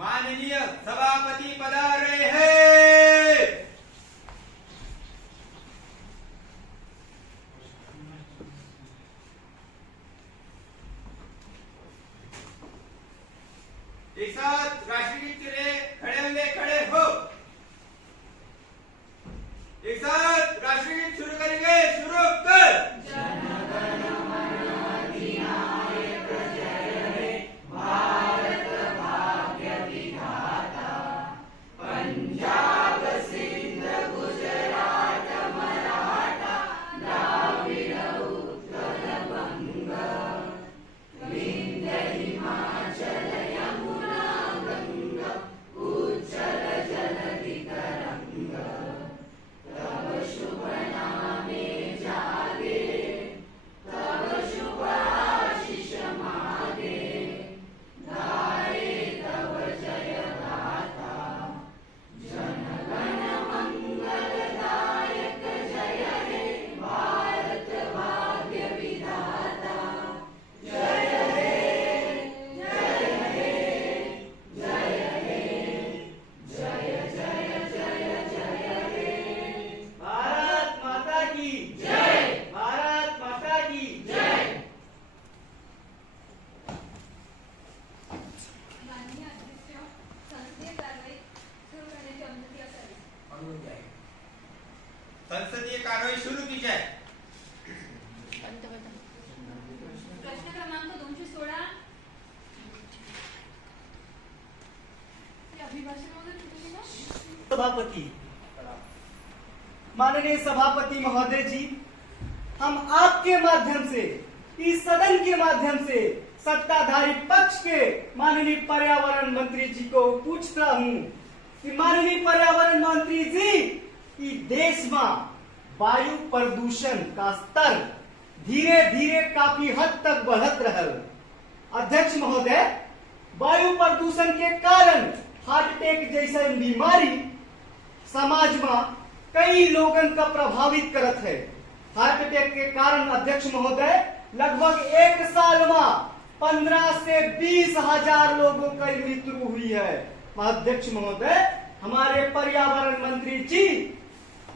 माननीय सभापति पधार रहे हैं। एक साथ राष्ट्रगीत के लिए खड़े होंगे, खड़े हो। एक साथ राष्ट्रगीत शुरू करेंगे, शुरू कर। संसदीय कार्रवाई शुरू की जाए। प्रश्न क्रमांक 216 सभापति, माननीय सभापति महोदय जी, हम आपके माध्यम से, इस सदन के माध्यम से सत्ताधारी पक्ष के माननीय पर्यावरण मंत्री जी को पूछता हूँ कि माननीय पर्यावरण मंत्री जी, कि देश में वायु प्रदूषण का स्तर धीरे धीरे काफी हद तक बढ़त रहल। अध्यक्ष महोदय, वायु प्रदूषण के कारण हार्ट अटैक जैसे बीमारी समाज में कई लोगन का प्रभावित करत है। हार्ट अटैक के कारण अध्यक्ष महोदय लगभग एक साल में 15 से 20 हजार लोगों की मृत्यु हुई है। अध्यक्ष महोदय, हमारे पर्यावरण मंत्री जी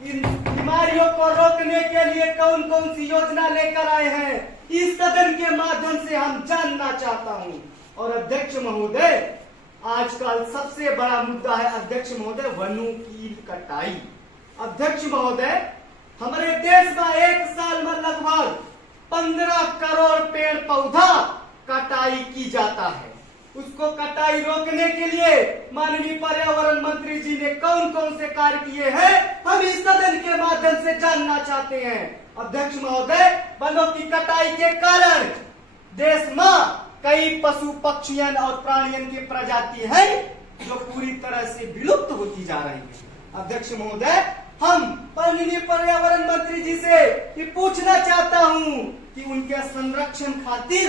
इन बीमारियों को रोकने के लिए कौन कौन सी योजना लेकर आए हैं, इस सदन के माध्यम से हम जानना चाहता हूं। और अध्यक्ष महोदय, आजकल सबसे बड़ा मुद्दा है अध्यक्ष महोदय वनों की कटाई। अध्यक्ष महोदय, हमारे देश में एक साल में लगभग 15 करोड़ पेड़ पौधा कटाई की जाता है। उसको कटाई रोकने के लिए माननीय पर्यावरण मंत्री जी ने कौन कौन से कार्य किए हैं, हम इस सदन के माध्यम से जानना चाहते हैं। अध्यक्ष महोदय, वनों की कटाई के कारण देश में कई पशु पक्षियों और प्राणियों की प्रजाति है जो पूरी तरह से विलुप्त होती जा रही है। अध्यक्ष महोदय, हम माननीय पर्यावरण मंत्री जी से ये पूछना चाहता हूँ कि उनके संरक्षण खातिर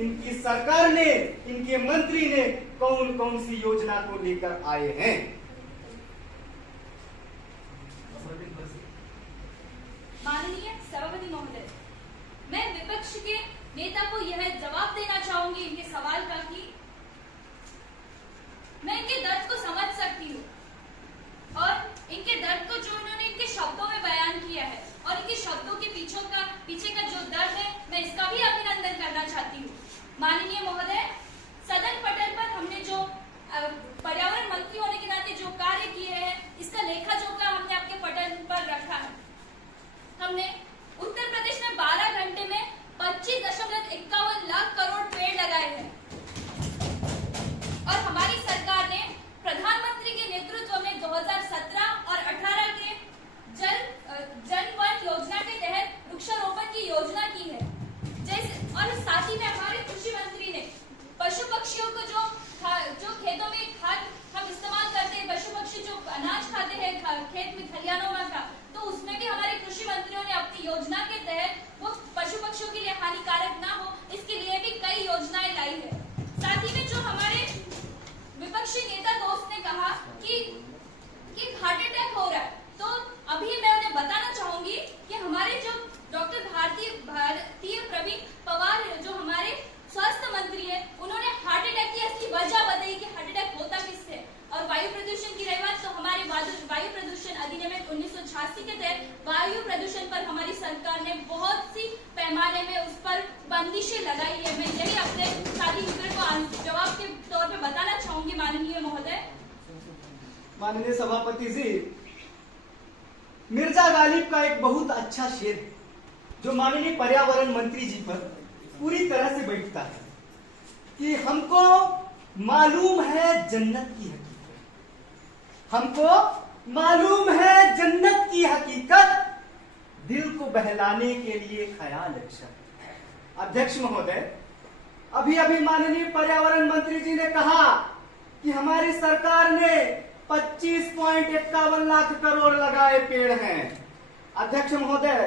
इनकी सरकार ने, इनके मंत्री ने कौन कौन सी योजना को लेकर आए हैं। माननीय सभापति महोदय, मैं विपक्ष के नेता को यह जवाब देना चाहूंगी इनके सवाल का कि मैं इनके दर्द को समझ सकती हूँ और इनके दर्द को जो उन्होंने इनके शब्दों में बयान किया है और इनके शब्दों के पीछे का जो दर्द है, मैं इसका भी अभिनंदन करना चाहती हूँ। माननीय महोदय, सदन पटल पर हमने जो पर्यावरण मंत्री होने के नाते जो कार्य किए हैं, इसका लेखा जोखा हमने आपके पटल पर रखा है। हमने उत्तर प्रदेश में 12 घंटे में 25.51 लाख करोड़ पेड़ लगाए हैं। सरकार ने बहुत सी पैमाने में उस पर बंदिशें लगाई है। मैं यही अपने साथी मित्र को जवाब के तौर पे बताना चाहूंगी माननीय महोदय। माननीय सभापति जी, मिर्जा गालिब का एक बहुत अच्छा शेर है जो माननीय पर्यावरण मंत्री जी पर पूरी तरह से बैठता है कि हमको मालूम है जन्नत की हकीकत, हमको मालूम है जन्नत की हकीकत, दिल को बहलाने के लिए ख्याल अच्छा। अध्यक्ष महोदय, अभी अभी माननीय पर्यावरण मंत्री जी ने कहा कि हमारी सरकार ने 25.51 लाख करोड़ लगाए पेड़ हैं। अध्यक्ष महोदय,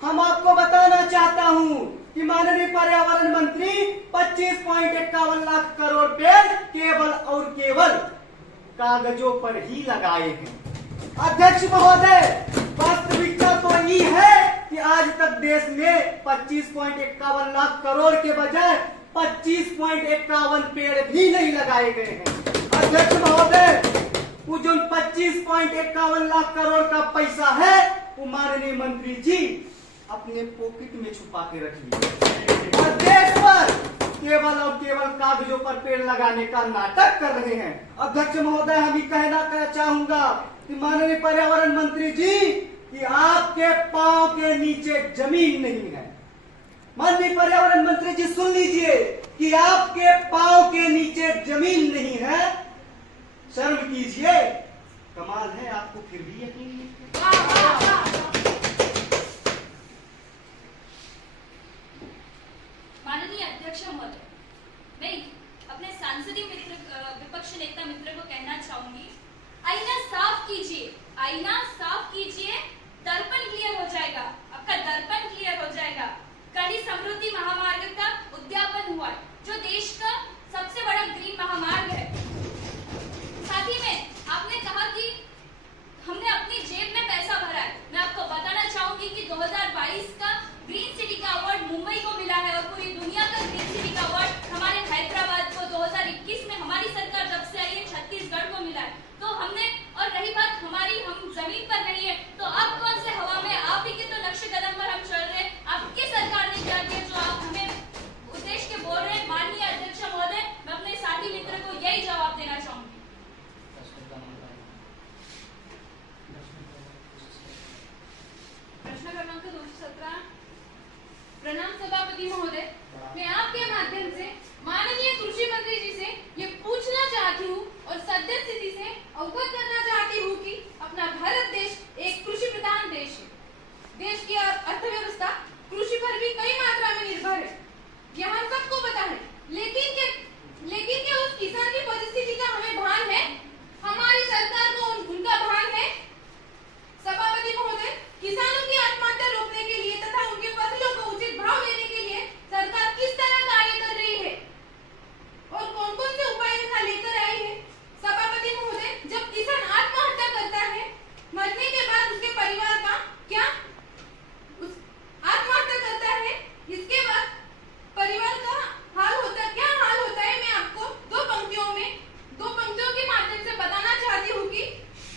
हम आपको बताना चाहता हूं कि माननीय पर्यावरण मंत्री 25.51 लाख करोड़ पेड़ केवल और केवल कागजों पर ही लगाए हैं। अध्यक्ष महोदय, वास्तविकता तो ये है कि आज तक देश में 25.51 लाख करोड़ के बजाय 25.51 पेड़ भी नहीं लगाए गए हैं। अध्यक्ष महोदय, वो जो 25.51 लाख करोड़ का पैसा है वो माननीय मंत्री जी अपने पॉकेट में छुपा के रख लिए और देश पर केवल और केवल कागजों पर पेड़ लगाने का नाटक कर रहे हैं। अध्यक्ष महोदय, हम ये कहना चाहूंगा कि माननीय पर्यावरण मंत्री जी कि आपके पांव के नीचे जमीन नहीं है। माननीय पर्यावरण मंत्री जी सुन लीजिए कि आपके पांव के नीचे जमीन नहीं है। शर्म कीजिए, कमाल है आपको फिर भी यकीन नहीं। माननीय अध्यक्ष महोदय, मैं अपने सांसदीय मित्र विपक्ष नेता मित्र को कहना चाहूंगी, आईना साफ कीजिए, आईना साफ कीजिए, दर्पण क्लियर हो जाएगा, आपका दर्पण क्लियर हो जाएगा। कल ही समृद्धि महामार्ग का उद्यापन हुआ जो देश का सबसे बड़ा ग्रीन महामार्ग है। साथ ही में आपने कहा कि हमने अपनी जेब में पैसा भरा है। मैं आपको बताना चाहूंगी कि 2022 का ग्रीन सिटी का अवार्ड मुंबई को मिला है और पूरी दुनिया का ग्रीन सिटी का अवार्ड हमारे हैदराबाद को 2021 में हमारी सरकार जब से आई है छत्तीसगढ़ को मिला है। तो हमने, और रही बात हमारी, हम जमीन पर नहीं है तो आप कौन से हवा में, आप ही के तो नक्शे कदम पर हम चल रहे हैं। आपकी सरकार ने क्या किया जो आप हमें उद्देश्य के बोल रहे हैं। माननीय अध्यक्ष महोदय, मैं अपने साथी मित्र को यही जवाब देना चाहूंगी। प्रश्न क्रमांक 217। प्रणाम सभापति महोदय, मैं आपके माध्यम से माननीय कृषि मंत्री जी से ये पूछना चाहती हूँ और सद्य स्थिति से अवगत करना चाहती हूँ कि अपना भारत देश एक कृषि प्रधान देश है। देश की अर्थव्यवस्था कृषि पर भी कई मात्रा में निर्भर है, यह हम सबको पता है। लेकिन क्या उस किसान की परिस्थिति का हमें भान है? हमारी सरकार को उनका भान है? सभापति महोदय, किसानों की आत्महत्या रोकने के लिए तथा उनके फसलों को उचित भाव देने के लिए सरकार किस तरह कार्य कर रही है और कौन कौन से उपाय योजना लेकर आई है? सभापति महोदय, जब किसान आत्महत्या करता है, मरने के बाद उसके परिवार का क्या आत्महत्या करता है, इसके बाद परिवार का क्या हाल होता है, मैं आपको दो पंक्तियों के माध्यम से बताना चाहती हूँ कि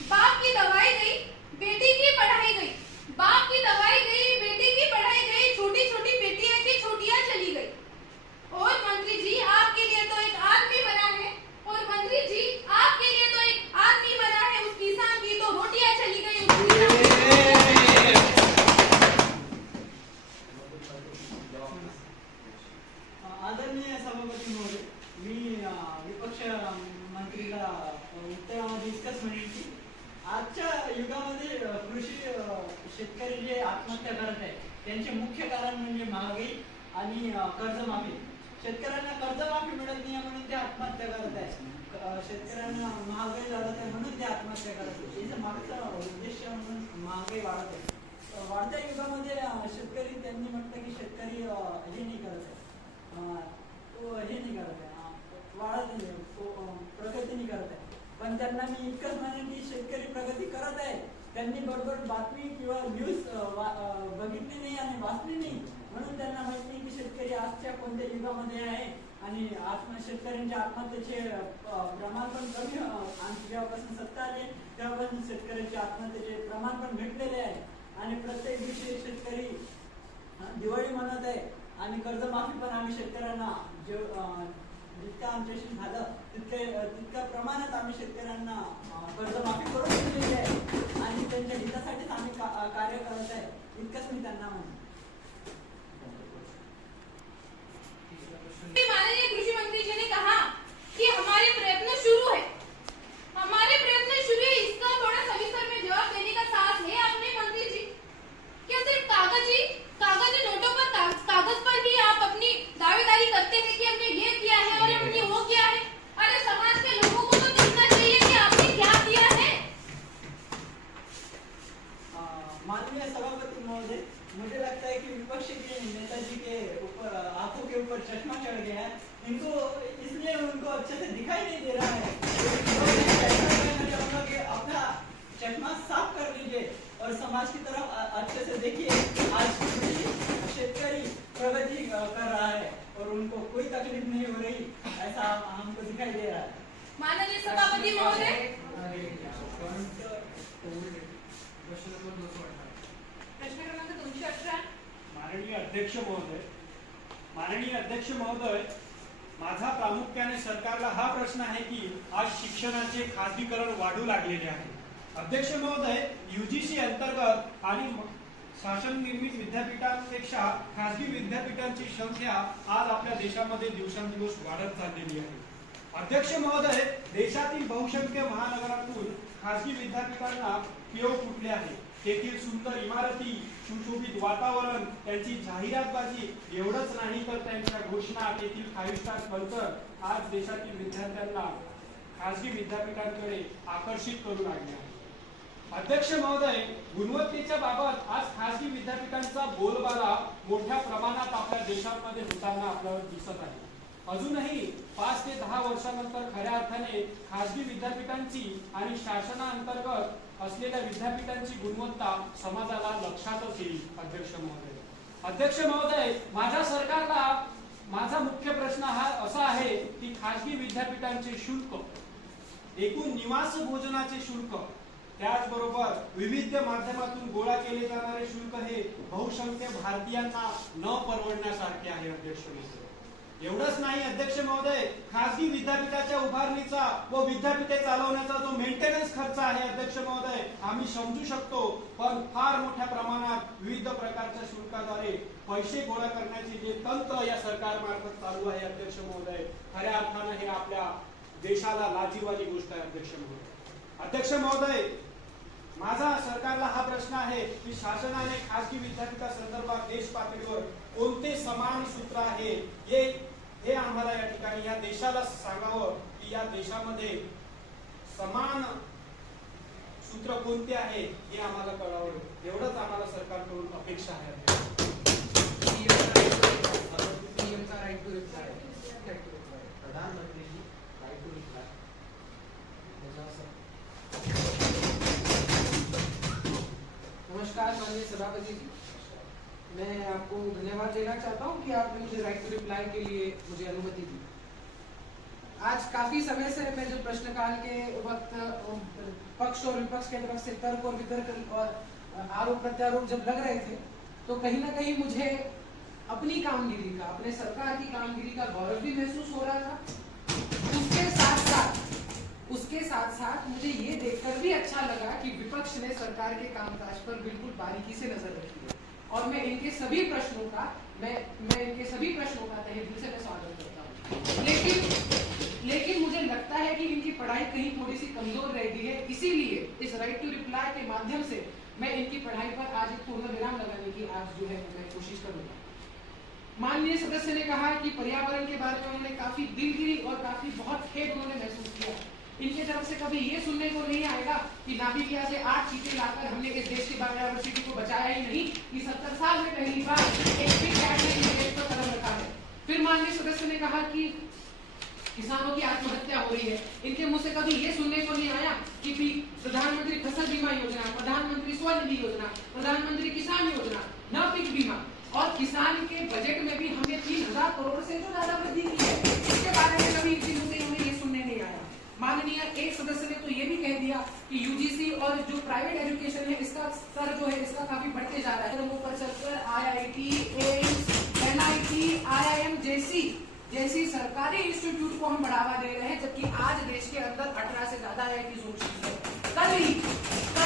बाप की दवाई गई, बेटी की पढ़ाई गई, बाप की दवाई गई, बेटी की पढ़ाई गई, छोटी छोटी बेटियां की छुट्टियां चली गई। और मंत्री जी आपके लिए तो एक आदमी बना है, और मंत्री जी आपके लिए तो एक आदमी बना है, उस किसान की तो रोटियां चली गई। आदरणीय सभापती महोदय, मी विपक्ष मंत्रीला उत्तरामध्ये इतकंच म्हणेन की आजच्या युगामध्ये कृषी शेतकरी जे आत्महत्या करत आहे त्यांचे मुख्य कारण म्हणजे महागाई आणि कर्जमाफी। शेतकऱ्यांना कर्जमाफी मिळत नाही म्हणून ते आत्महत्या करत आहे, शेतकऱ्यांना महागाई वाढत आहे म्हणून ते आत्महत्या करत आहे। याचा मागचा उद्देश म्हणून महागाई वाढत आहे। वाढत्या युगामध्ये शेतकरी, त्यांनी म्हटलं की शेतकरी हे नाही करत आहे, तो हे नाही करत आहे, वाढत नाही, प्रगती नाही करत आहे। पण त्यांना मी इतकंच म्हणेन की शेतकरी प्रगती करत आहे, त्यांनी बरोबर बातमी किंवा न्यूज बघितली नाही आणि वाचली नाही म्हणून त्यांना माहित नाही की शेतकरी आजच्या कोणत्या युगामध्ये आहे आणि शेतकऱ्यांच्या आत्महत्येचे प्रमाण पण कमी, जेव्हापासून सत्ता आली तेव्हापासून शेतकऱ्यांच्या आत्महत्येचे प्रमाण पण घटलेले आहे। आणि प्रत्येक दिवशी शेतकरी दिवाळी म्हणत आहे आणि कर्जमाफी पण आम्ही शेतकऱ्यांना जितकं आमच्याशी झालं तितक्या प्रमाणात आम्ही शेतकऱ्यांना कर्जमाफी करून दिलेली आहे आणि त्यांच्या हितासाठीच आम्ही कार्य करत आहे, इतकंच मी त्यांना म्हणतो. माननीय कृषि मंत्री जी ने कहा कि हमारे प्रयत्न शुरू है, हमारे प्रयत्न शुरू है, इसका थोड़ा सविस्तर में जवाब देने का साहस है आपने मंत्री जी? क्या सिर्फ कागजी नोटों पर कागज पर ही आप अपनी दावेदारी करते हैं कि हमने ये किया है और हमने वो किया है? अरे समाज के लोगों को तो देखना चाहिए कि आपने क्या किया है। माननीय सभापति महोदय, मुझे लगता है कि विपक्ष के नेताजी के ऊपर आंखों के ऊपर चश्मा चढ़ गया है, इनको इसलिए उनको अच्छे से दिखाई नहीं दे रहा है। मैं चाहूंगा कि अपना चश्मा साफ कर लीजिए और समाज की तरफ अच्छे से देखिए। आज शेतकरी प्रगति कर रहा है और उनको कोई तकलीफ नहीं हो रही, ऐसा हमको दिखाई दे रहा है। माननीय सभापति महोदय, प्रश्न क्रमांक 218. माननीय अध्यक्ष महोदय, माझा प्रामुख्याने सरकारला हा प्रश्न आहे की आज शिक्षणाचे खासगीकरण वाढू लागलेले आहे. अध्यक्ष महोदय, यूजीसी अंतर्गत आणि शासन निर्मित विद्यापीठांपेक्षा खासगी विद्यापीठांची संख्या आज आपल्या देशामध्ये दिवसेंदिवस वाढत चाललेली आहे. अध्यक्ष महोदय, देशातील बहुसंख्य महानगरातून खासगी विद्यापीठांना पेव फुटले आहे. तेथील सुंदर इमारती, सुशोभित वातावरण, त्यांची जाहिरातबाजी एवढंच नाही तर त्यांच्या घोषणा, तेथील 5 स्टार कल्चर आज देशातील विद्यार्थ्यांना खासगी विद्यापीठांकडे आकर्षित करू लागले आहे. अध्यक्ष महोदय, गुणवत्तेच्या बाबत आज खासगी विद्यापीठांचा बोलबाला मोठ्या प्रमाणात आपल्या देशामध्ये होताना आपल्याला दिसत आहे. अजूनही 5 ते 10 वर्षानंतर खऱ्या अर्थाने खासगी विद्यापीठांची आणि शासनाअंतर्गत असलेल्या विद्यापीठांची गुणवत्ता समाजाला लक्षातच येईल. अध्यक्ष महोदय, माझ्या सरकारला माझा मुख्य प्रश्न हा असा आहे की खासगी विद्यापीठांचे शुल्क, एकूण निवास भोजनाचे शुल्क, त्याचबरोबर विविध माध्यमातून गोळा केले जाणारे शुल्क हे बहुसंख्य भारतीयांना न परवडण्यासारखे आहे. अध्यक्ष महोदय, एवढंच नाही अध्यक्ष महोदय, खासगी विद्यापीठाच्या उभारणीचा व विद्यापीठे चालवण्याचा जो मेंटेनन्स खर्च आहे अध्यक्ष महोदय, आम्ही समजू शकतो, पण फार मोठ्या प्रमाणात विविध प्रकारच्या शुल्काद्वारे पैसे गोळा करण्याचे जे तंत्र या सरकारमार्फत चालू आहे अध्यक्ष महोदय, खऱ्या अर्थानं हे आपल्या देशाला लाजिरवाणी गोष्ट आहे. अध्यक्ष महोदय, माझा सरकारला हा प्रश्न आहे की शासनाने खासगी विद्यापीठा संदर्भात देश पातळीवर कोणते समान सूत्र आहे हे आम्हाला या ठिकाणी या देशाला सांगावं की या देशामध्ये समान सूत्र कोणते आहे हे आम्हाला कळावं, एवढंच आम्हाला सरकारकडून अपेक्षा आहे. प्रधानमंत्री राइट टू रिप्लाई. नमस्कार माननीय सभापति जी, मैं आपको धन्यवाद देना चाहता हूं कि आपने मुझे राइट टू रिप्लाई के लिए मुझे अनुमति दी. आज काफी समय से मैं जो प्रश्नकाल के वक्त पक्ष और विपक्ष के तरफ से तर्क और वितर्क और आरोप प्रत्यारोप जब लग रहे थे, तो कहीं ना कहीं मुझे अपनी कामगिरी का, अपने सरकार की कामगिरी का गौरव भी महसूस हो रहा था. उसके साथ साथ मुझे ये देखकर भी अच्छा लगा कि विपक्ष ने सरकार के कामकाज पर बिल्कुल बारीकी से नजर रखी है और मैं इनके सभी प्रश्नों का तहे दिल से मैं स्वागत करता हूँ. लेकिन मुझे लगता है कि इनकी पढ़ाई कहीं थोड़ी सी कमजोर रह गई है. इसीलिए इस राइट टू रिप्लाई के माध्यम से मैं इनकी पढ़ाई पर आज एक पूर्ण विराम लगाने की आज जो है मैं कोशिश करूंगा. माननीय सदस्य ने कहा कि पर्यावरण के बारे में उन्होंने काफी दिलगिरी और काफी बहुत खेद उन्होंने महसूस किया. इनके तरफ से कभी ये सुनने को नहीं आएगा कि नाभिकिया से 8 चीजें लाकर हमने इस देश की बायोडायवर्सिटी को बचाया ही नहीं, कि 70 साल में पहली बार एक बिग कैट ने इस देश पर कदम रखा है. फिर माननीय सदस्य ने कहा कि किसानों की आत्महत्या हो रही है. इनके मुंह से कभी ये सुनने को नहीं आया कि प्रधानमंत्री फसल बीमा योजना, प्रधानमंत्री स्वनिधि योजना, प्रधानमंत्री किसान योजना, न पिक बीमा, और किसान के बजट में भी हमने 3000 करोड़ से जो ज्यादा वृद्धि की है, इसके बारे में कभी इनके मुंह से हमें ये सुनने नहीं आया. माननीय एक सदस्य ने तो ये भी कह दिया कि यूजीसी और जो प्राइवेट एजुकेशन है इसका स्तर जो है इसका काफी को हम बढ़ावा दे रहे हैं, जबकि आज देश के अंदर 18 से ज्यादा IITs हो चुकी है। कल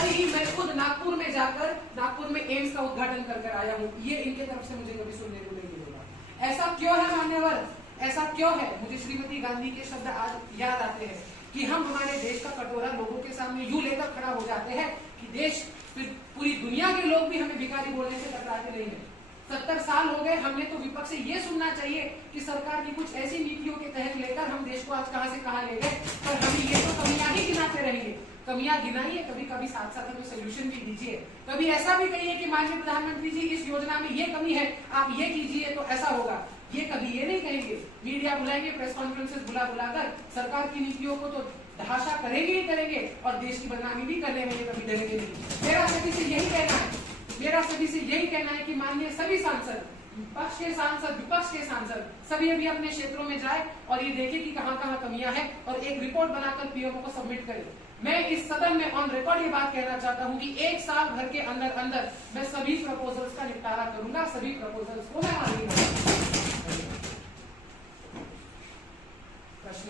ही मैं खुद नागपुर में जाकर नागपुर में एम्स का उद्घाटन कर आया हूँ। ये इनके तरफ से मुझे कभी सुनने को नहीं मिलेगा। ऐसा क्यों है मान्यवर, ऐसा क्यों है? मुझे श्रीमती गांधी के शब्द आज याद आते हैं कि हम हमारे देश का कटोरा लोगों के सामने यूं लेकर खड़ा हो जाते हैं कि देश, फिर पूरी दुनिया के लोग भी हमें भिखारी बोलने से कतराते नहीं है। 70 साल हो गए, हमने तो विपक्ष से ये सुनना चाहिए कि सरकार की कुछ ऐसी नीतियों के तहत लेकर हम देश को आज कहां से कहां ले गए, पर हम ये तो कमियां ही गिनाते रहेंगे। कमियां गिनाइए, कभी कभी साथ साथ हमें सोल्यूशन भी दीजिए। कभी ऐसा भी कहिए कि माननीय प्रधानमंत्री जी, इस योजना में ये कमी है, आप ये कीजिए तो ऐसा होगा। ये कभी ये नहीं कहेंगे। मीडिया बुलाएंगे, प्रेस कॉन्फ्रेंसेस बुलाकर सरकार की नीतियों को तो ढांचा करेंगे ही करेंगे और देश की बदनामी भी करने में कभी डरेंगे नहीं। मेरा सभी से यही कहना है कि माननीय सभी सांसद, पक्ष के सांसद, विपक्ष के सांसद, सभी अभी अपने क्षेत्रों में जाए और ये देखे कि कहां कहां कमियां हैं और एक रिपोर्ट बनाकर पीएमओ को सबमिट करें। मैं इस सदन में ऑन रिकॉर्ड ये बात कहना चाहता हूं कि 1 साल भर के अंदर मैं सभी प्रपोजल्स का निपटारा करूंगा, सभी प्रपोजल्स को मैं मानूंगा। प्रश्न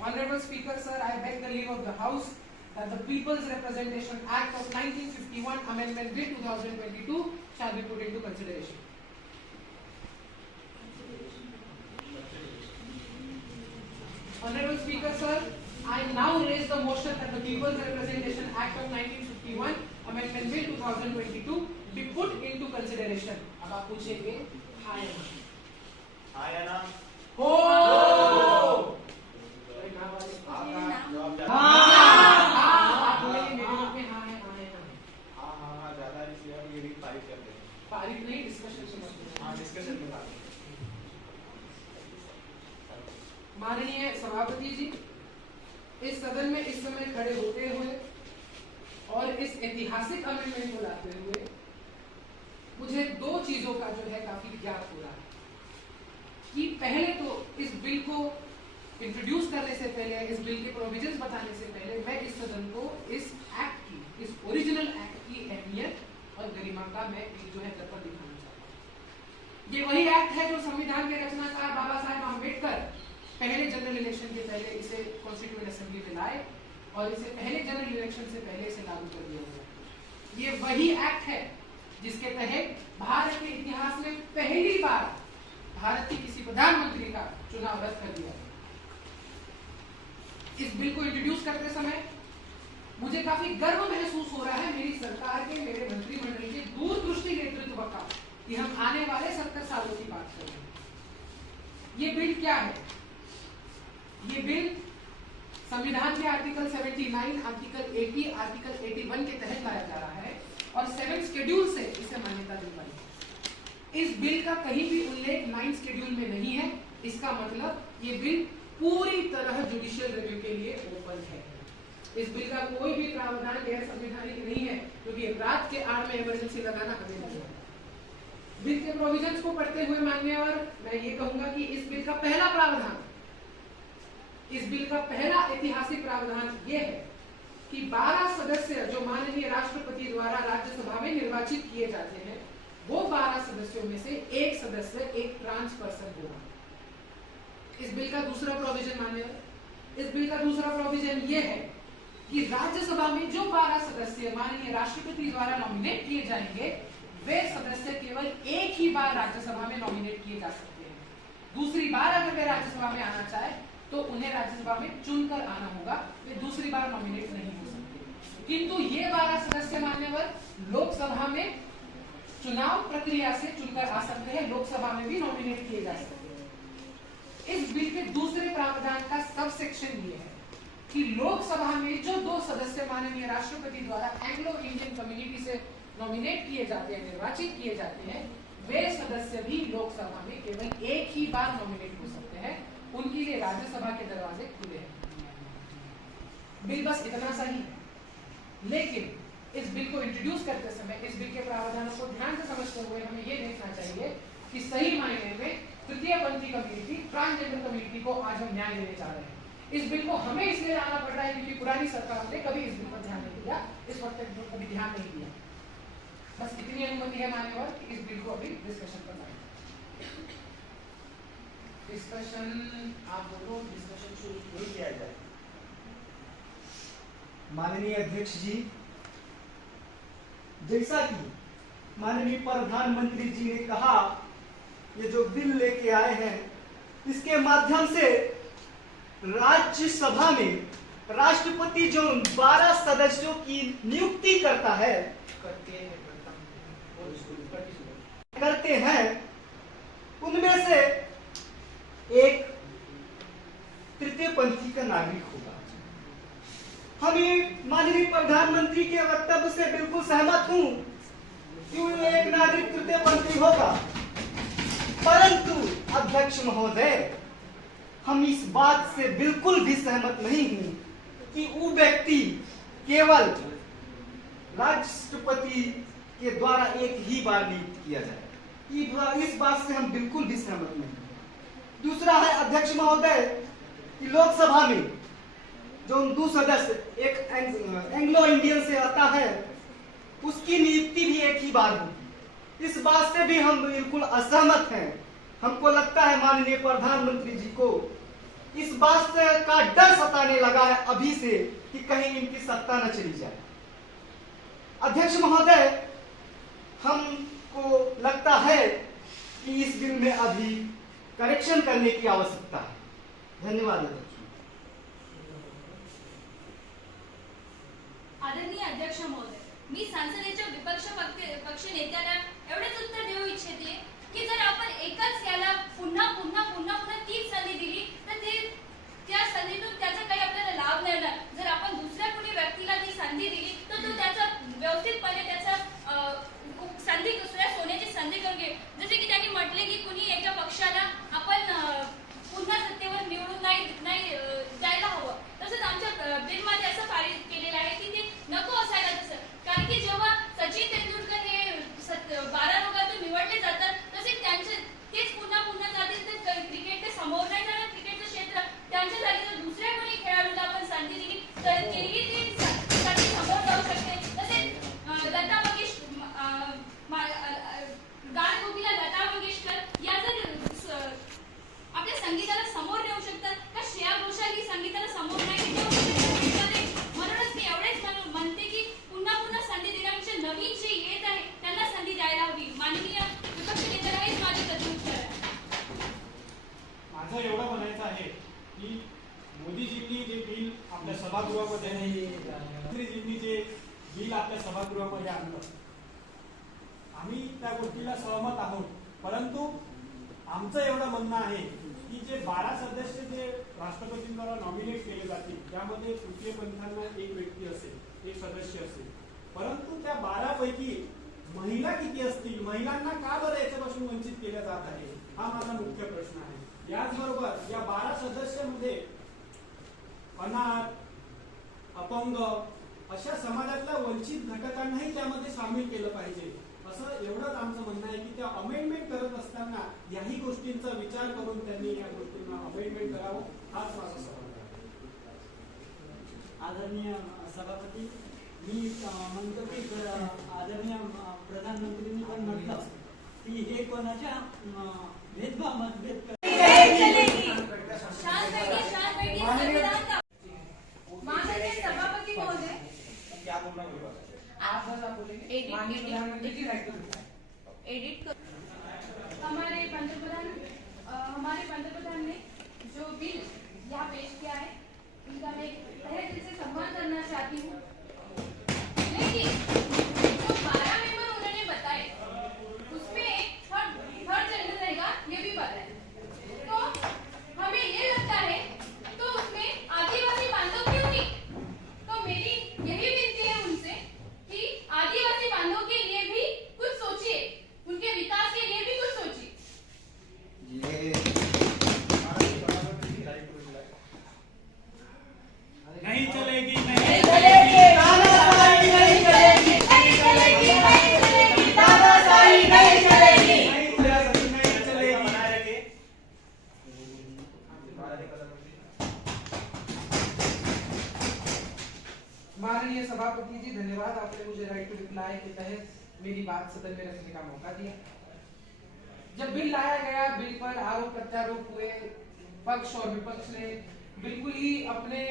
Honorable Speaker, sir, I beg the leave of the House that the People's Representation Act of 1951, Amendment Bill 2022 shall be put into consideration. Honorable Speaker, sir, I now raise the motion that the People's Representation Act of 1951, Amendment Bill 2022 be put into consideration. अब आप पूछेंगे हाँ या ना? हाँ या ना? हो। पारित नहीं, डिस्कशन में बात। माननीय सभापति जी, इस सदन में इस समय खड़े होते हुए और इस ऐतिहासिक अमेंडमेंट को लाते हुए मुझे 2 चीजों का जो है काफी ज्ञात हो रहा है कि पहले तो इस बिल को इंट्रोड्यूस करने से पहले, इस बिल के प्रोविजंस बताने से पहले मैं इस सदन को इस एक्ट की, इस ओरिजिनल एक्ट की अहमियत और गरिमा का मैं एक जो है दर्पण दिखाना चाहता हूँ। ये वही एक्ट है जो संविधान के रचनाकार बाबा साहेब आम्बेडकर पहले जनरल इलेक्शन के पहले इसे कॉन्स्टिट्यूएंट असेंबली में लाए और इसे पहले जनरल इलेक्शन से पहले इसे लागू कर दिया गया। ये वही एक्ट है जिसके तहत भारत के इतिहास में पहली बार भारत के किसी प्रधानमंत्री का चुनाव रद्द कर दिया। इस बिल को इंट्रोड्यूस करते समय मुझे काफी गर्व महसूस हो रहा है मेरी सरकार के, मेरे मंत्रिमंडल के दूरदृष्टि नेतृत्व का कि हम आने वाले 70 सालों की बात कर रहे हैं। ये बिल क्या है? ये बिल संविधान के आर्टिकल 79, आर्टिकल 80, आर्टिकल 81 के तहत लाया जा रहा है और 7 शेड्यूल से इसे मान्यता दी गई। इस बिल का कहीं भी उल्लेख 9 शेड्यूल में नहीं है। इसका मतलब ये बिल पूरी तरह जुडिशियल रिव्यू के लिए ओपन है। इस बिल का कोई भी प्रावधान गैर संवैधानिक नहीं है, क्योंकि अपराध के आड़ में इमरजेंसी लगाना हमें नहीं है। बिल के प्रोविजंस को पढ़ते हुए माननीय मैं ये कहूंगा कि इस बिल का पहला प्रावधान, इस बिल का पहला ऐतिहासिक प्रावधान ये है कि 12 सदस्य जो माननीय राष्ट्रपति द्वारा राज्यसभा में निर्वाचित किए जाते हैं, वो 12 सदस्यों में से एक सदस्य एक ट्रांस पर्सन होगा। इस बिल का दूसरा प्रोविजन मान्य, इस बिल का दूसरा प्रोविजन ये है कि राज्यसभा में जो 12 सदस्य माननीय राष्ट्रपति द्वारा नॉमिनेट किए जाएंगे, वे सदस्य केवल एक ही बार राज्यसभा में नॉमिनेट किए जा सकते हैं। दूसरी बार अगर वे राज्यसभा में आना चाहे तो उन्हें राज्यसभा में चुनकर आना होगा, वे दूसरी बार नॉमिनेट नहीं हो सकते। किंतु ये 12 सदस्य मान्यवर लोकसभा में चुनाव प्रक्रिया से चुनकर आ सकते हैं, लोकसभा में भी नॉमिनेट किए जा सकते हैं। इस बिल के दूसरे प्रावधान का सब सेक्शन ये है कि लोकसभा में जो 2 सदस्य माननीय राष्ट्रपति द्वारा एंग्लो इंडियन कम्युनिटी से नॉमिनेट किए जाते हैं, निर्वाचित किए जाते हैं, वे सदस्य भी लोकसभा में केवल एक ही बार नॉमिनेट हो सकते हैं। उनके लिए राज्यसभा के दरवाजे खुले हैं। बिल बस इतना सा ही है, लेकिन इस बिल को इंट्रोड्यूस करते समय इस बिल के प्रावधानों को ध्यान से समझते हुए हमें ये देखना चाहिए कि सही मायने में तृतीय पंथी कम्युनिटी, ट्रांसजेंडर कम्युनिटी को आज हम न्याय देने जा रहे हैं। इस बिल को हमें इसलिए लाना पड़ रहा है क्योंकि पुरानी सरकार ने कभी इस बिल पर ध्यान नहीं दिया, इस वक्त तक कभी ध्यान नहीं दिया। नियम मान्यवर कि इस बिल को अभी डिस्कशन पर लाएं। डिस्कशन आप बोलो, डिस्कशन शुरू किया जाए। माननीय अध्यक्ष जी, जैसा कि माननीय प्रधानमंत्री जी ने कहा, ये जो बिल लेके आए हैं इसके माध्यम से राज्यसभा में राष्ट्रपति जो 12 सदस्यों की नियुक्ति करता है करते हैं, उनमें से एक तृतीय पंथी का नागरिक होगा। हम ये माननीय प्रधानमंत्री के वक्तव्य से बिल्कुल सहमत हूं कि एक नागरिक तृतीय पंथी होगा, परंतु अध्यक्ष महोदय, हम इस बात से बिल्कुल भी सहमत नहीं हूं कि वो व्यक्ति केवल राष्ट्रपति के द्वारा एक ही बार नियुक्त किया जाए। इस बात से हम बिल्कुल भी सहमत नहीं। दूसरा है अध्यक्ष महोदय कि लोकसभा में जो 2 सदस्य एक एंग्लो इंडियन से आता है, उसकी नियुक्ति भी एक ही बार होगी। इस बात से भी हम बिल्कुल असहमत हैं। हमको लगता है माननीय प्रधानमंत्री जी को इस बात से का डर सताने लगा है अभी से कि कहीं इनकी सत्ता न चली जाए। अध्यक्ष महोदय, हमको लगता है कि इस बिल में अभी करेक्शन करने की आवश्यकता है। धन्यवाद अध्यक्ष। आदरणीय अध्यक्ष महोदय, मी संसदेच्या पक्ष नेत्याला एवढेच उत्तर देऊ इच्छिते की जर आपण एकाच याला पुन्हा पुन्हा पुन्हा पुन्हा तीच संधी दिली तर त्या संधीतून त्याचा काही आपल्याला लाभ नाही होणार। जर आपण दुसऱ्या कुणी व्यक्तीला ती संधी दिली तर तो त्याचा व्यवस्थितपणे त्याचा संधी सोन्याची संधी करून घे। जसे की त्यांनी म्हटले की कुणी एका पक्षाला आपण पुन्हा सत्तेवर निवडून नाही जायला हवं, तसंच आमच्या बिलमध्ये असं पारित केलेलं आहे की ते नको असायला तसं। कारण की जेव्हा सचिन तेंडुलकर हे 12 लोकांतून निवडले जातात, तसे त्यांचे तेच पुन्हा पुन्हा जातील तर क्रिकेट ते समोर नाही जाणार। क्रिकेटचं क्षेत्र त्यांच्या जागी जर दुसऱ्या कोणी खेळाडूला आपण संधी दिली तर तेही ती संधी समोर जाऊ शकते। तसेच लता गान गोपीला लता मंगेशकर या जर आपल्या संगीताला समोर नेऊ शकतात का श्रेया घोषाल ही संगीताला समोर नाही नेऊ शकत। म्हणूनच मी एवढेच म्हणते की पुन्हा पुन्हा संधी देण्यापेक्षा नवीन जे येत आहे त्यांना संधी द्यायला हवी। माननीय विपक्ष नेत्याला हेच माझे प्रत्युत्तर आहे। माझं एवढं म्हणायचं आहे की मोदीजींनी जे बिल आपल्या सभागृहामध्ये मंत्रीजींनी जे बिल आपल्या सभागृहामध्ये आणलं, आम्ही त्या गोष्टीला सहमत आहोत। परंतु आमचं एवढं म्हणणं आहे की जे 12 सदस्य जे राष्ट्रपतींद्वारा नॉमिनेट केले जातील, त्यामध्ये तृतीय पंथांना एक व्यक्ती असेल, एक सदस्य असेल, परंतु त्या 12 पैकी महिला किती असतील? महिलांना का बरं याच्यापासून वंचित केलं जात आहे, हा माझा मुख्य प्रश्न आहे। याचबरोबर या 12 सदस्यांमध्ये अनाथ, अपंग अशा समाजातल्या वंचित घटकांनाही त्यामध्ये सामील केलं पाहिजे, असं एवढंच आमचं म्हणणं आहे की त्या अमेंडमेंट करत असताना याही गोष्टींचा विचार करून त्यांनी या गोष्टींना अमेंडमेंट करावं, हाच माझा सवाल आहे। आदरणीय सभापती, मी म्हणतो की आदरणीय प्रधानमंत्रींनी पण म्हटलं की हे कोणाच्या मतभेद माननीय सभापति महोदय, आप बस आप बोलेंगे माननीय प्रधानमंत्री जी राइट टू एडिट हमारे पंतप्रधान ने जो बिल यहाँ पेश किया है उनका मैं तहे दिल से सम्मान करना चाहती हूँ। लेकिन जो 12 मेंबर उन्होंने बताए उसमें एक थर्ड जेंडर रहेगा, ये भी पता है। तो हमें ये लगता है तो उसमें आदिवासी बांधव क्यों नहीं? तो मेरी यही विनती है उनसे कि आदिवासी बांधवों के लिए भी कुछ सोचिए, उनके विकास के लिए भी कुछ सोचिए। नहीं चलेगी, नहीं चलेगी, नहीं चलेगी। मेरी बात सदन में रखने का मौका दिया। जब बिल लाया गया, बिल पर आरोप प्रत्यारोप हुए, पक्ष और विपक्ष ने बिल्कुल ही अपने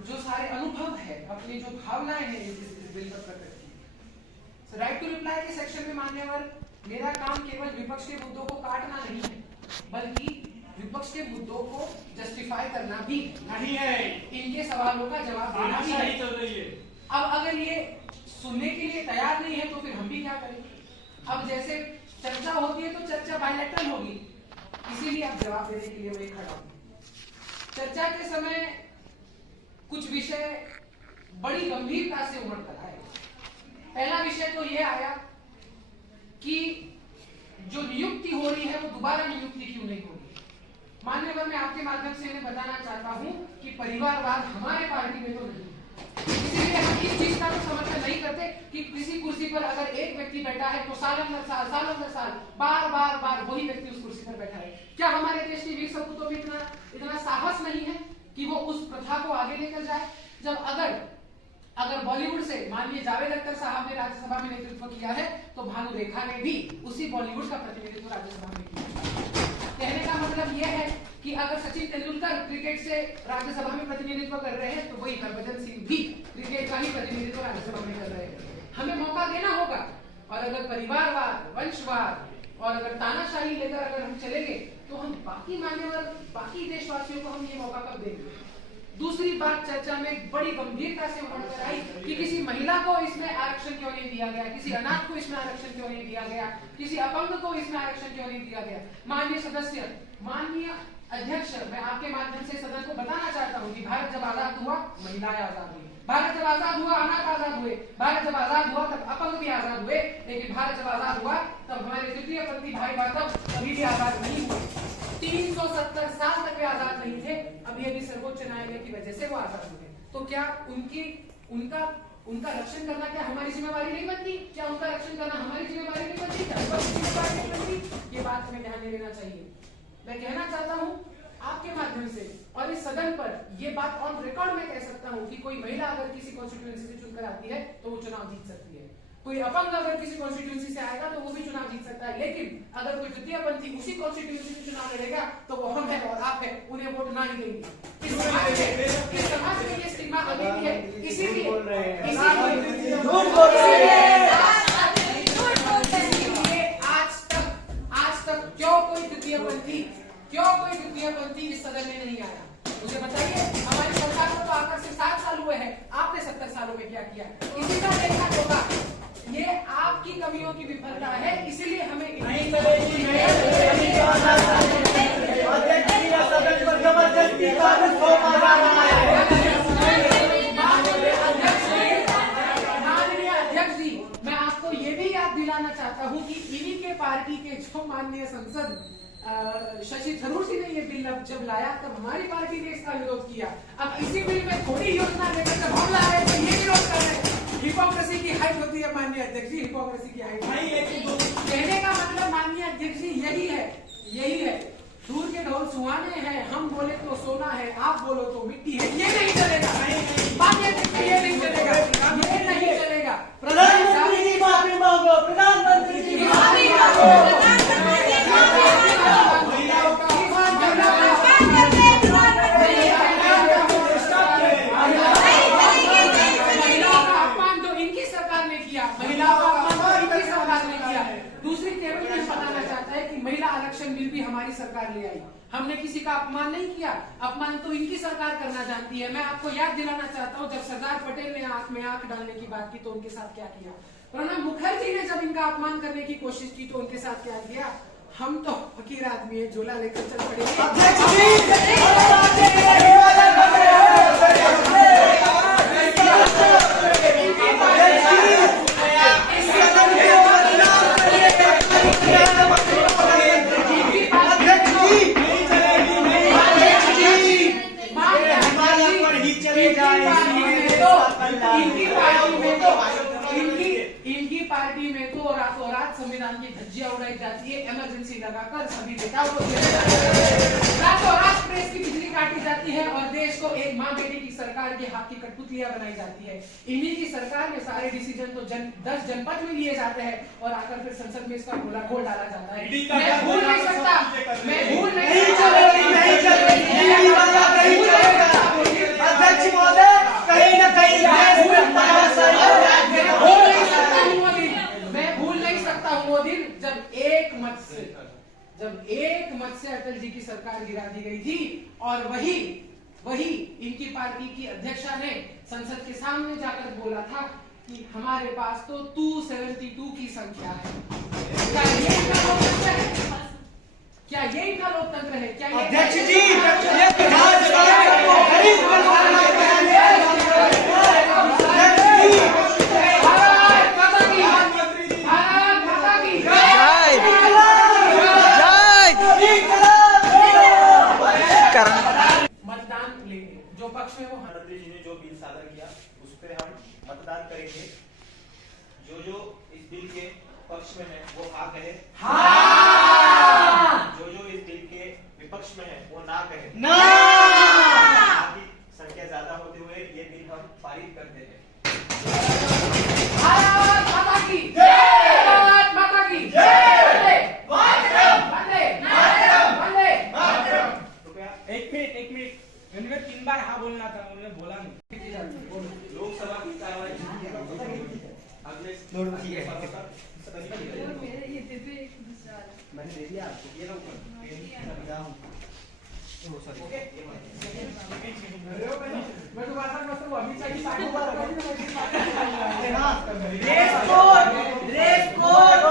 जो सारे अनुभव है, अपनी जो भावनाएं हैं इस बिल पर प्रकट की। राइट टू रिप्लाई के सेक्शन में मान्यवर, मेरा काम केवल विपक्ष के मुद्दों को काटना नहीं है, बल्कि विपक्ष के मुद्दों को जस्टिफाई करना भी नहीं है। इनके सवालों का जवाब देना भी तानाशाही है। चल रही है। अब अगर ये सुनने के लिए तैयार नहीं है तो फिर हम भी क्या करें? अब जैसे चर्चा होती है तो चर्चा बायलैटरल होगी, इसीलिए अब जवाब देने के लिए मैं खड़ा हूं। चर्चा के समय कुछ विषय बड़ी गंभीरता से उमड़ कर आए। पहला विषय तो यह आया कि जो नियुक्ति हो रही है वो दोबारा नियुक्ति क्यों नहीं हो रही। मान्यवर, मैं आपके माध्यम से इन्हें बताना चाहता हूं कि परिवारवाद हमारे पार्टी में तो नहीं है, इसीलिए हम इस चीज का तो समर्थन नहीं करते कि किसी कुर्सी पर अगर एक व्यक्ति बैठा है तो साल साल बार बार वही व्यक्ति उस कुर्सी पर बैठा है। क्या हमारे देश के वीर सपूतों में इतना साहस नहीं है कि वो उस प्रथा को आगे लेकर जाए? जब अगर बॉलीवुड से माननीय जावेद अख्तर साहब ने राज्यसभा में नेतृत्व किया है तो भानु रेखा ने भी उसी बॉलीवुड का प्रतिनिधित्व राज्यसभा में किया। कहने का मतलब यह है कि अगर सचिन तेंदुलकर क्रिकेट से राज्यसभा में प्रतिनिधित्व कर रहे हैं तो वही हरभजन सिंह भी क्रिकेट का ही प्रतिनिधित्व राज्यसभा में कर रहे हैं। हमें मौका देना होगा, और अगर परिवारवाद, वंशवाद और अगर तानाशाही लेकर अगर हम चलेंगे तो हम बाकी देशवासियों को हम ये मौका कब देंगे? दूसरी बात चर्चा में बड़ी गंभीरता से उमड़ कर आई कि किसी महिला को इसमें आरक्षण क्यों नहीं दिया गया, किसी अनाथ को इसमें आरक्षण क्यों नहीं दिया गया, किसी अपंग को इसमें आरक्षण क्यों नहीं दिया गया। माननीय सदस्य, माननीय अध्यक्ष, मैं आपके माध्यम से सदन को बताना चाहता हूँ कि भारत जब आजाद हुआ महिलाएं आजाद हुई, भारत जब आजाद हुआ अनाथ आजाद हुए, भारत जब आजाद हुआ तब अपंग भी आजाद हुए, लेकिन भारत जब आजाद हुआ तब हमारे तृतीय पंथी भाई बहन कभी भी आजाद नहीं हुए। 370 साल तक वे आजाद नहीं थे, अभी अभी सर्वोच्च न्यायालय की वजह से वो आजाद हुए। तो क्या उनका रक्षण करना क्या हमारी जिम्मेवारी नहीं बनती? क्या उनका रक्षण करना हमारी जिम्मेवारी नहीं बनती? क्या जिम्मेवारी नहीं बनती? ये बात हमें ध्यान में लेना चाहिए। मैं कहना चाहता हूँ आपके माध्यम से और इस सदन पर ये बात ऑन रिकॉर्ड में कह सकता हूँ कि कोई महिला अगर किसी कॉन्स्टिट्यूएंसी से चुनकर आती है तो वो चुनाव जीत सकती है, कोई अपंग अगर किसी कॉन्स्टिट्यूएंसी से आएगा तो वो भी चुनाव जीत सकता है, लेकिन अगर कोई तृतीय पंथी उसी कॉन्स्टिट्यूएंसी से चुनाव लड़ेगा तो वो हम है और आप है, उन्हें वोट ना ही देंगे। इस समाज में ये स्टिग्मा अभी भी है, इसीलिए आज तक क्यों कोई तृतीय पंथी इस सदन में नहीं आया? मुझे बताइए, हमारी सरकार को तो आकर से 7 साल हुए हैं, आपने 70 सालों में क्या किया? इसी का देखना होगा। ये आपकी कमियों की विफलता है, इसीलिए हमें माननीय अध्यक्ष जी, मैं आपको ये भी याद दिलाना चाहता हूँ कि इन्हीं के पार्टी के जो माननीय सांसद शशि थरूर जी ने ये बिल जब लाया तब हमारी पार्टी ने इसका विरोध किया। अब इसी बिल में थोड़ी योजना लेकर जब हम ला रहे हैं तो ये विरोध कर रहे हैं। हिपोक्रेसी की हाइट होती है माननीय अध्यक्ष जी, हिपोक्रेसी की हाइट कहने का मतलब माननीय अध्यक्ष जी यही है। दूर के ढोल सुहाने हैं, हम बोले तो सोना है, आप बोलो तो मिट्टी है, ये नहीं चलेगा। ये नहीं चलेगा। प्रधानमंत्री की माफी मांगो, प्रधानमंत्री की माफी मांगो। महिला आरक्षण बिल भी हमारी सरकार ले आई, हमने किसी का अपमान नहीं किया, अपमान तो इनकी सरकार करना जानती है। मैं आपको याद दिलाना चाहता हूँ, जब सरदार पटेल ने आंख में आंख डालने की बात की तो उनके साथ क्या किया? प्रणब मुखर्जी ने जब इनका अपमान करने की कोशिश की तो उनके साथ क्या किया? हम तो फकीर आदमी है, झोला लेकर चल पड़े। इनकी पार्टी में तो रातों रात संविधान की धज्जियां उड़ाई जाती है, इमरजेंसी लगाकर सभी नेताओं को रातों रात प्रेस की बिजली काटी जाती है और देश को एक मां बेटी की सरकार के हाथ की कठपुतलियां बनाई जाती है। इन्हीं की सरकार में सारे डिसीजन तो 10 जनपद में लिए जाते हैं और आकर फिर संसद में इसका घोल डाला जाता है। मैं भूल नहीं सकता, मैं भूल नहीं अध्यक्ष महोदय, कहीं न कहीं मैं भूल नहीं सकता हूँ वो दिन जब एक मत से अटल जी की सरकार गिरा दी गई थी और वही इनकी पार्टी की अध्यक्षा ने संसद के सामने जाकर बोला था कि हमारे पास तो 272 की संख्या है। क्या ये इनका लोकतंत्र है? क्या ये इनका लोकतंत्र है? क्या ये अध्यक्ष जी, ये विधानसभा को खरीद कर मारना मतदान लेंगे जो पक्ष में वो प्रधानमंत्री जी ने जो बिल सादर किया उस पे हम मतदान करेंगे। जो इस बिल के पक्ष में है वो हाँ कहे, जो इस बिल के विपक्ष में है वो ना कहे। बाकी संख्या ज्यादा होते हुए ये बिल हम पारित करते हैं। भारत माता की जय, भारत माता की जय, वंदे वंदे वंदे। एक मिनट उन्होंने 3 बार हाँ बोलना था, उन्होंने बोला नहीं। लोकसभा की कार्रवाई अगले मैंने दे दिया आपको, ये मैं तो बात करता हूँ अभी चाहिए ड्रेस कोड